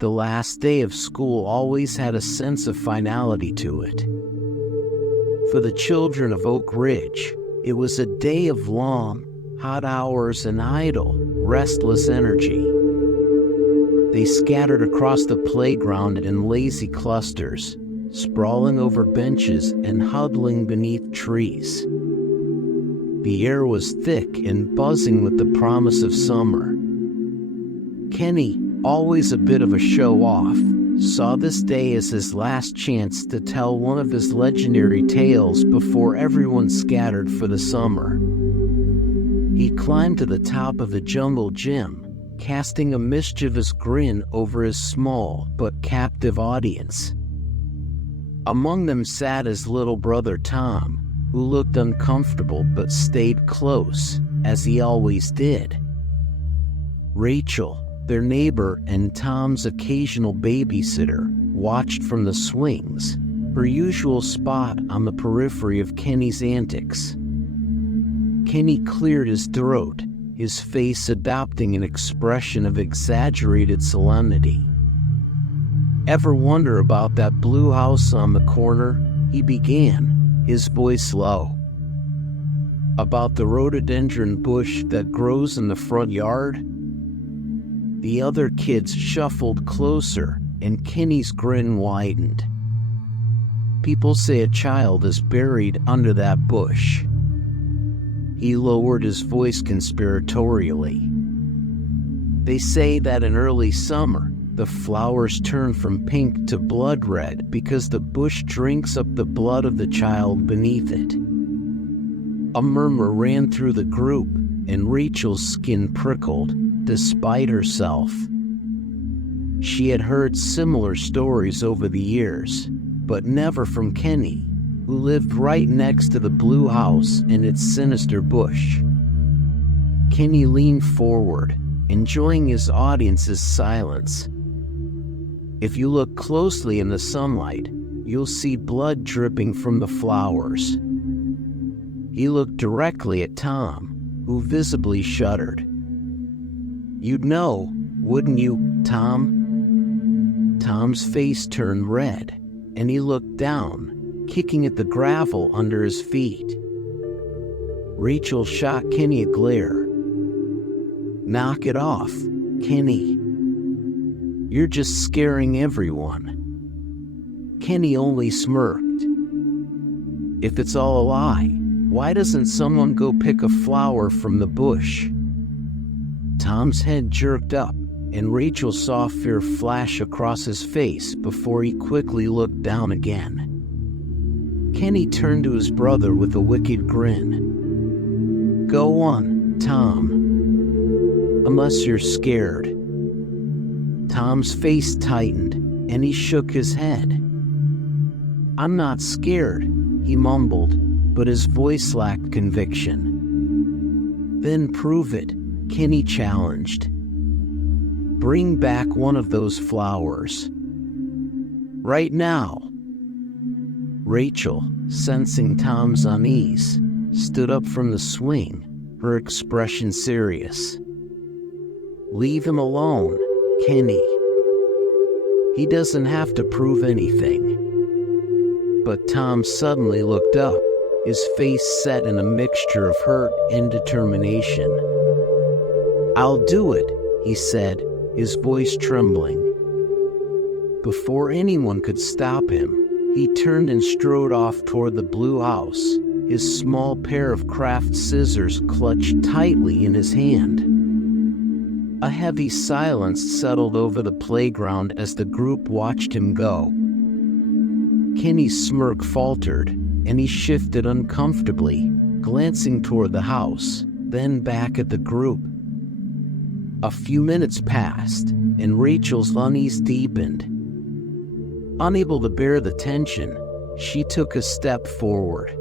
The last day of school always had a sense of finality to it. For the children of Oak Ridge, it was a day of long, hot hours and idle, restless energy. They scattered across the playground in lazy clusters, sprawling over benches and huddling beneath trees. The air was thick and buzzing with the promise of summer. Kenny, always a bit of a show-off, saw this day as his last chance to tell one of his legendary tales before everyone scattered for the summer. He climbed to the top of the jungle gym, casting a mischievous grin over his small but captive audience. Among them sat his little brother Tom, who looked uncomfortable but stayed close, as he always did. Rachel, their neighbor and Tom's occasional babysitter, watched from the swings, her usual spot on the periphery of Kenny's antics. Kenny cleared his throat, his face adopting an expression of exaggerated solemnity. "Ever wonder about that blue house on the corner?" he began, his voice low. "About the rhododendron bush that grows in the front yard?" The other kids shuffled closer, and Kenny's grin widened. "People say a child is buried under that bush." He lowered his voice conspiratorially. "They say that in early summer, the flowers turn from pink to blood red because the bush drinks up the blood of the child beneath it." A murmur ran through the group, and Rachel's skin prickled, despite herself. She had heard similar stories over the years, but never from Kenny, who lived right next to the blue house and its sinister bush. Kenny leaned forward, enjoying his audience's silence. "If you look closely in the sunlight, you'll see blood dripping from the flowers." He looked directly at Tom, who visibly shuddered. "You'd know, wouldn't you, Tom?" Tom's face turned red, and he looked down, kicking at the gravel under his feet. Rachel shot Kenny a glare. "Knock it off, Kenny. You're just scaring everyone." Kenny only smirked. "If it's all a lie, why doesn't someone go pick a flower from the bush?" Tom's head jerked up, and Rachel saw fear flash across his face before he quickly looked down again. Kenny turned to his brother with a wicked grin. "Go on, Tom. Unless you're scared." Tom's face tightened, and he shook his head. "I'm not scared," he mumbled, but his voice lacked conviction. "Then prove it," Kenny challenged. "Bring back one of those flowers. Right now." Rachel, sensing Tom's unease, stood up from the swing, her expression serious. "Leave him alone, Kenny. He doesn't have to prove anything." But Tom suddenly looked up, his face set in a mixture of hurt and determination. "I'll do it," he said, his voice trembling. Before anyone could stop him, he turned and strode off toward the blue house, his small pair of craft scissors clutched tightly in his hand. A heavy silence settled over the playground as the group watched him go. Kenny's smirk faltered, and he shifted uncomfortably, glancing toward the house, then back at the group. A few minutes passed, and Rachel's unease deepened. Unable to bear the tension, she took a step forward.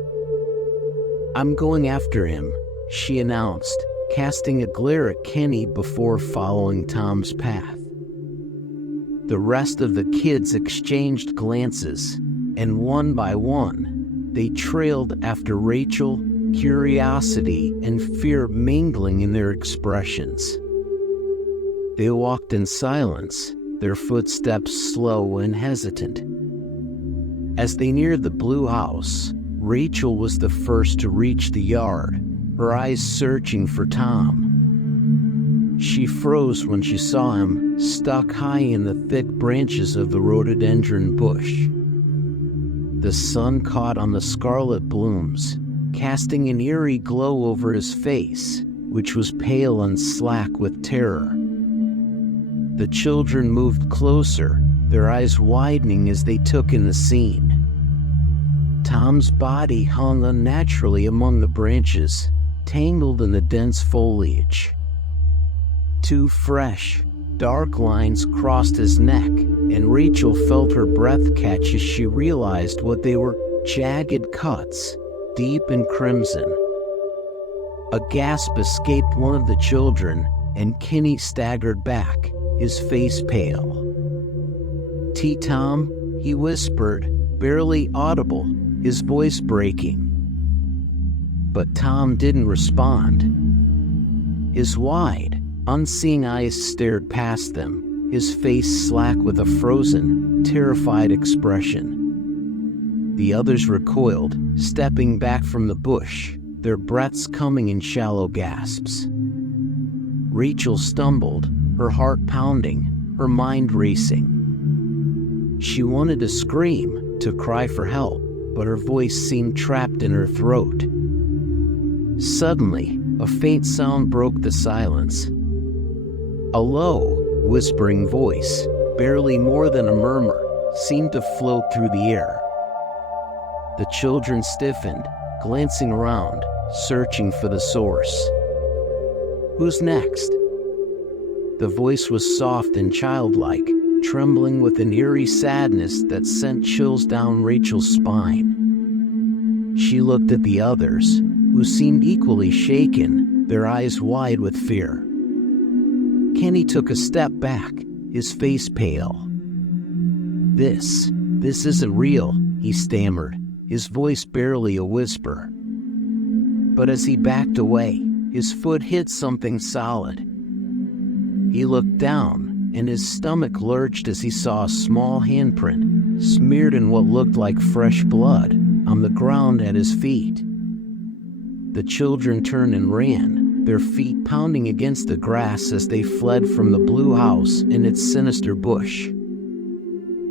"I'm going after him," she announced, casting a glare at Kenny before following Tom's path. The rest of the kids exchanged glances, and one by one, they trailed after Rachel, curiosity and fear mingling in their expressions. They walked in silence, their footsteps slow and hesitant. As they neared the blue house, Rachel was the first to reach the yard, her eyes searching for Tom. She froze when she saw him stuck high in the thick branches of the rhododendron bush. The sun caught on the scarlet blooms, casting an eerie glow over his face, which was pale and slack with terror. The children moved closer, their eyes widening as they took in the scene. Tom's body hung unnaturally among the branches, tangled in the dense foliage. Two fresh, dark lines crossed his neck, and Rachel felt her breath catch as she realized what they were: jagged cuts, deep and crimson. A gasp escaped one of the children, and Kenny staggered back, his face pale. "Tom," he whispered, barely audible, his voice breaking. But Tom didn't respond. His wide, unseeing eyes stared past them, his face slack with a frozen, terrified expression. The others recoiled, stepping back from the bush, their breaths coming in shallow gasps. Rachel stumbled, her heart pounding, her mind racing. She wanted to scream, to cry for help, but her voice seemed trapped in her throat. Suddenly, a faint sound broke the silence. A low, whispering voice, barely more than a murmur, seemed to float through the air. The children stiffened, glancing around, searching for the source. "Who's next?" The voice was soft and childlike, trembling with an eerie sadness that sent chills down Rachel's spine. She looked at the others, who seemed equally shaken, their eyes wide with fear. Kenny took a step back, his face pale. This isn't real," he stammered, his voice barely a whisper. But as he backed away, his foot hit something solid. He looked down, and his stomach lurched as he saw a small handprint, smeared in what looked like fresh blood, on the ground at his feet. The children turned and ran, their feet pounding against the grass as they fled from the blue house and its sinister bush.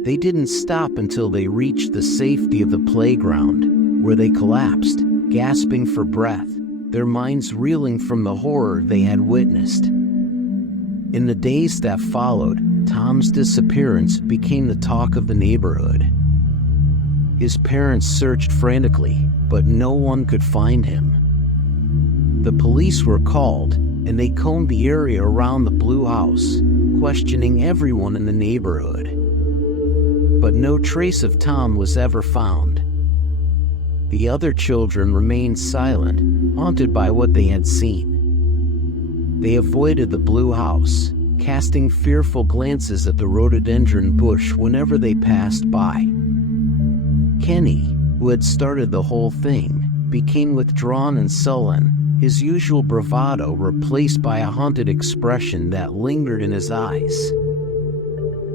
They didn't stop until they reached the safety of the playground, where they collapsed, gasping for breath, their minds reeling from the horror they had witnessed. In the days that followed, Tom's disappearance became the talk of the neighborhood. His parents searched frantically, but no one could find him. The police were called, and they combed the area around the blue house, questioning everyone in the neighborhood. But no trace of Tom was ever found. The other children remained silent, haunted by what they had seen. They avoided the blue house, casting fearful glances at the rhododendron bush whenever they passed by. Kenny, who had started the whole thing, became withdrawn and sullen, his usual bravado replaced by a haunted expression that lingered in his eyes.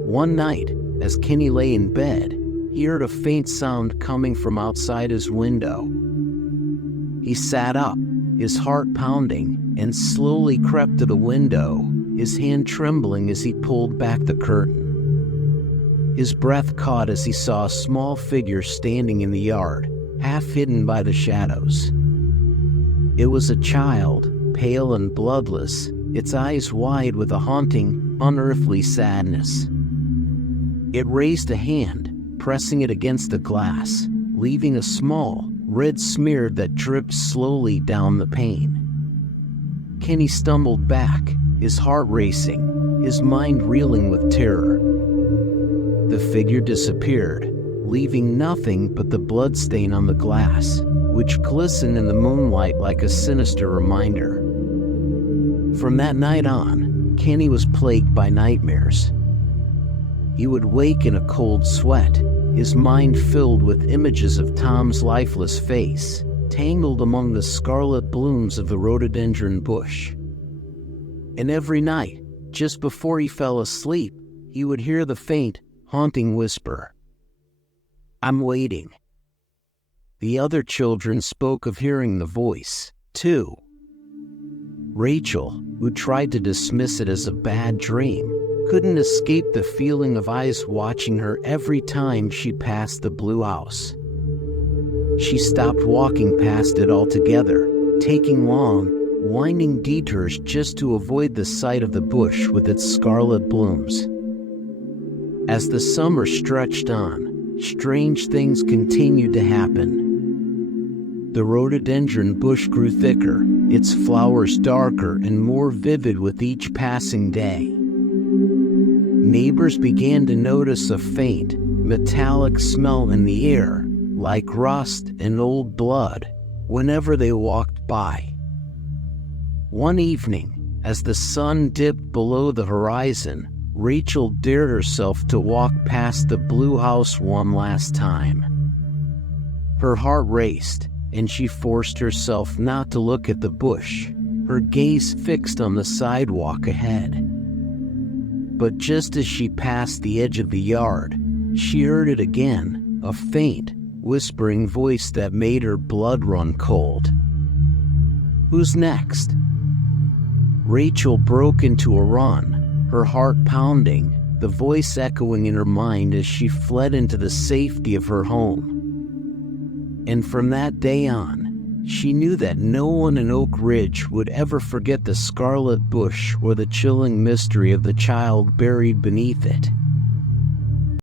One night, as Kenny lay in bed, he heard a faint sound coming from outside his window. He sat up, his heart pounding, and slowly crept to the window, his hand trembling as he pulled back the curtain. His breath caught as he saw a small figure standing in the yard, half hidden by the shadows. It was a child, pale and bloodless, its eyes wide with a haunting, unearthly sadness. It raised a hand, pressing it against the glass, leaving a small, red smear that dripped slowly down the pane. Kenny stumbled back, his heart racing, his mind reeling with terror. The figure disappeared, leaving nothing but the bloodstain on the glass, which glistened in the moonlight like a sinister reminder. From that night on, Kenny was plagued by nightmares. He would wake in a cold sweat, his mind filled with images of Tom's lifeless face, tangled among the scarlet blooms of the rhododendron bush. And every night, just before he fell asleep, he would hear the faint, haunting whisper, "I'm waiting." The other children spoke of hearing the voice, too. Rachel, who tried to dismiss it as a bad dream, couldn't escape the feeling of eyes watching her every time she passed the blue house. She stopped walking past it altogether, taking long, winding detours just to avoid the sight of the bush with its scarlet blooms. As the summer stretched on, strange things continued to happen. The rhododendron bush grew thicker, its flowers darker and more vivid with each passing day. Neighbors began to notice a faint, metallic smell in the air, like rust and old blood, whenever they walked by. One evening, as the sun dipped below the horizon, Rachel dared herself to walk past the blue house one last time. Her heart raced, and she forced herself not to look at the bush, her gaze fixed on the sidewalk ahead. But just as she passed the edge of the yard, she heard it again, a faint, whispering voice that made her blood run cold. "Who's next?" Rachel broke into a run, her heart pounding, the voice echoing in her mind as she fled into the safety of her home. And from that day on, she knew that no one in Oak Ridge would ever forget the scarlet bush or the chilling mystery of the child buried beneath it.